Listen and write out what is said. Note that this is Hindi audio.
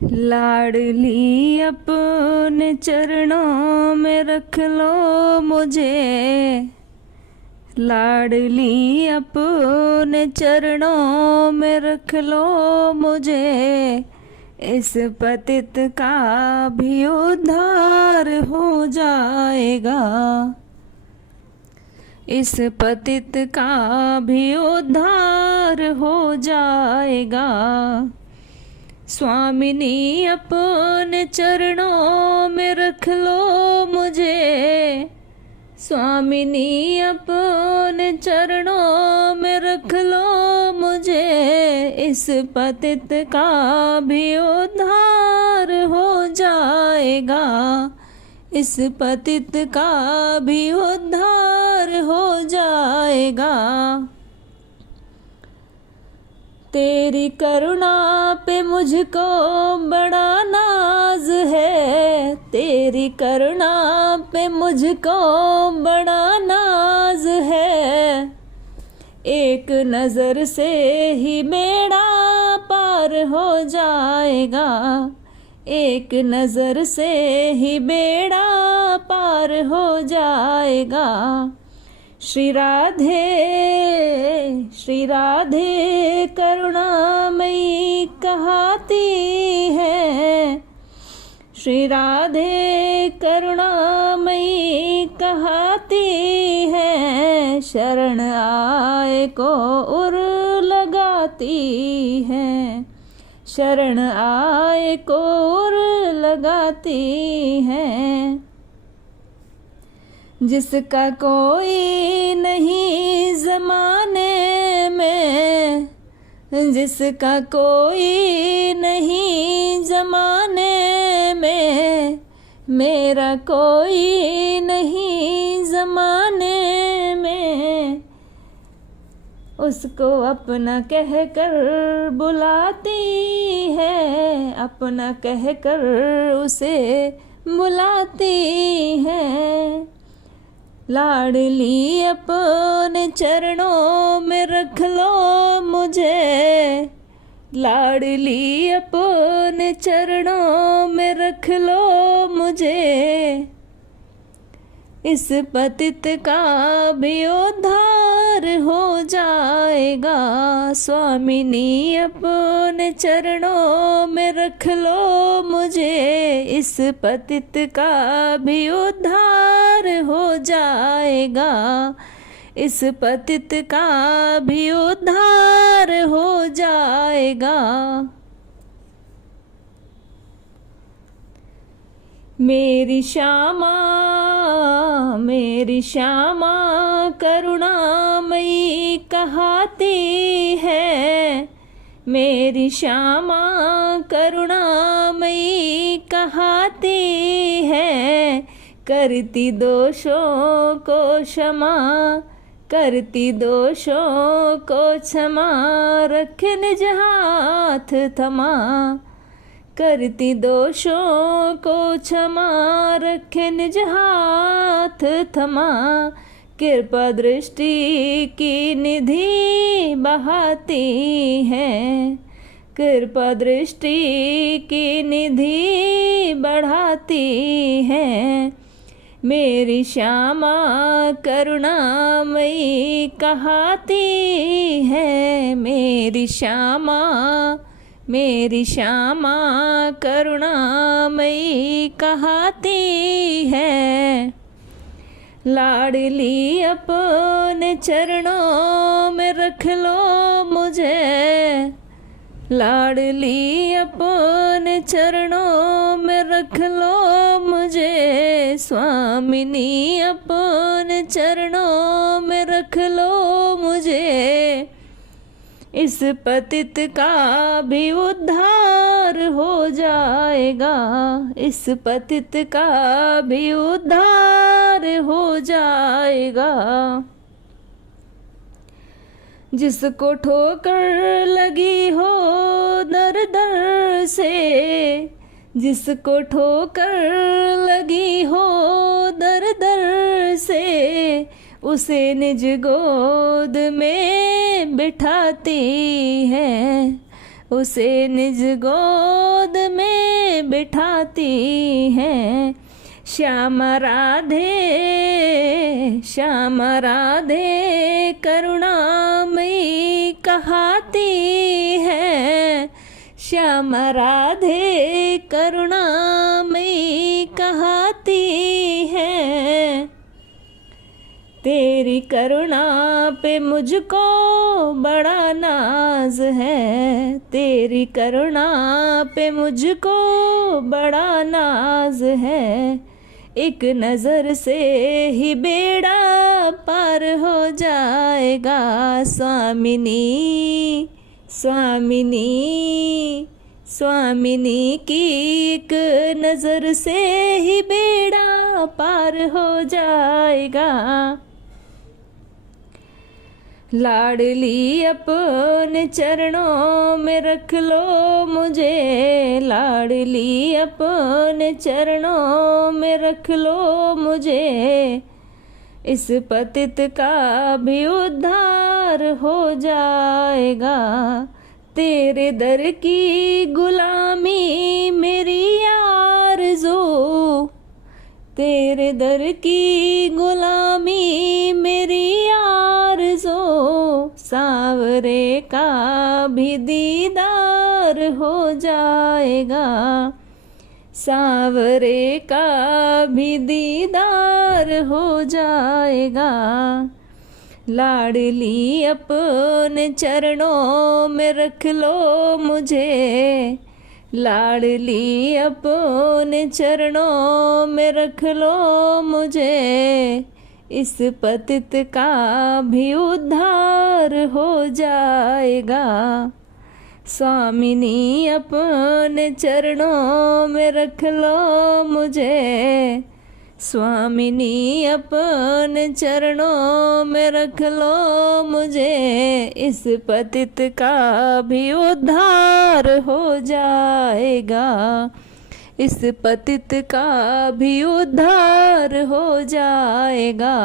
लाडली अपने चरणों में रख लो मुझे, लाडली अपने चरणों में रख लो मुझे। इस पतित का भी उद्धार हो जाएगा, इस पतित का भी उद्धार हो जाएगा। स्वामिनी अपने चरणों में रख लो मुझे, स्वामिनी अपने चरणों में रख लो मुझे। इस पतित का भी उद्धार हो जाएगा, इस पतित का भी उद्धार हो जाएगा। तेरी करुणा पे मुझको बड़ा नाज है, तेरी करुणा पे मुझको बड़ा नाज है। एक नज़र से ही बेड़ा पार हो जाएगा, एक नज़र से ही बेड़ा पार हो जाएगा। श्री राधे श्री राधे करुणामयी कहती है, श्री राधे करुणामयी कहती है। शरण आए को उर लगाती है, शरण आए को उर लगाती है। जिसका कोई नहीं ज़माने में, जिसका कोई नहीं ज़माने में, मेरा कोई नहीं ज़माने में। उसको अपना कहकर बुलाती है, अपना कहकर उसे बुलाती है। लाडली अपने चरणों में रख लो मुझे, लाडली अपने चरणों में रख लो मुझे। इस पतित का भी उद्धार हो जाएगा। स्वामिनी अपने चरणों में रख लो मुझे, इस पतित का भी उद्धार हो जाएगा, इस पतित का भी उद्धार हो जाएगा। मेरी श्यामा, मेरी श्यामा करुणामयी कहती है, मेरी श्यामा करुणामयी कहती है। करती दोषों को क्षमा, करती दोषों को क्षमा, रख निज हाथ थमा। करती दोषों को क्षमा, रखे निज हाथ थमा। कृपा दृष्टि की निधि बहाती है, कृपा दृष्टि की निधि बढ़ाती है। मेरी श्यामा करुणामयी कहती है, मेरी श्यामा, मेरी श्यामा करुणामयी कहती है। लाडली अपने चरणों में रख लो मुझे, लाडली अपने चरणों में रख लो मुझे। स्वामिनी अपने चरणों में रख लो मुझे। इस पतित का भी उद्धार हो जाएगा, इस पतित का भी उद्धार हो जाएगा। जिसको ठोकर लगी हो दर दर से, जिसको ठोकर लगी हो दर दर से, उसे निज गोद में बिठाती है, उसे निज गोद में बिठाती हैं। श्यामा राधे करुणामयी कहाती है। श्यामा राधे करुणामयी कहाती है। तेरी करुणा पे मुझको बड़ा नाज है। तेरी करुणा पे मुझको बड़ा नाज है। एक नज़र से ही बेड़ा पार हो जाएगा। स्वामिनी स्वामिनी स्वामिनी की एक नज़र से ही बेड़ा पार हो जाएगा। लाडली अपने चरणों में रख लो मुझे। लाडली अपने चरणों में रख लो मुझे। इस पतित का भी उद्धार हो जाएगा। तेरे दर की गुलामी मेरी आरज़ू। तेरे दर की गुलामी मेरी आरज़ू। सांवरे का भी दीदार हो जाएगा। सांवरे का भी दीदार हो जाएगा। लाडली अपने चरणों में रख लो मुझे। लाडली अपने चरणों में रख लो मुझे। इस पतित का भी उद्धार हो जाएगा। स्वामिनी अपने चरणों में रख लो मुझे। स्वामिनी अपने चरणों में रख लो मुझे। इस पतित का भी उद्धार हो जाएगा। इस पतित का भी उद्धार हो जाएगा।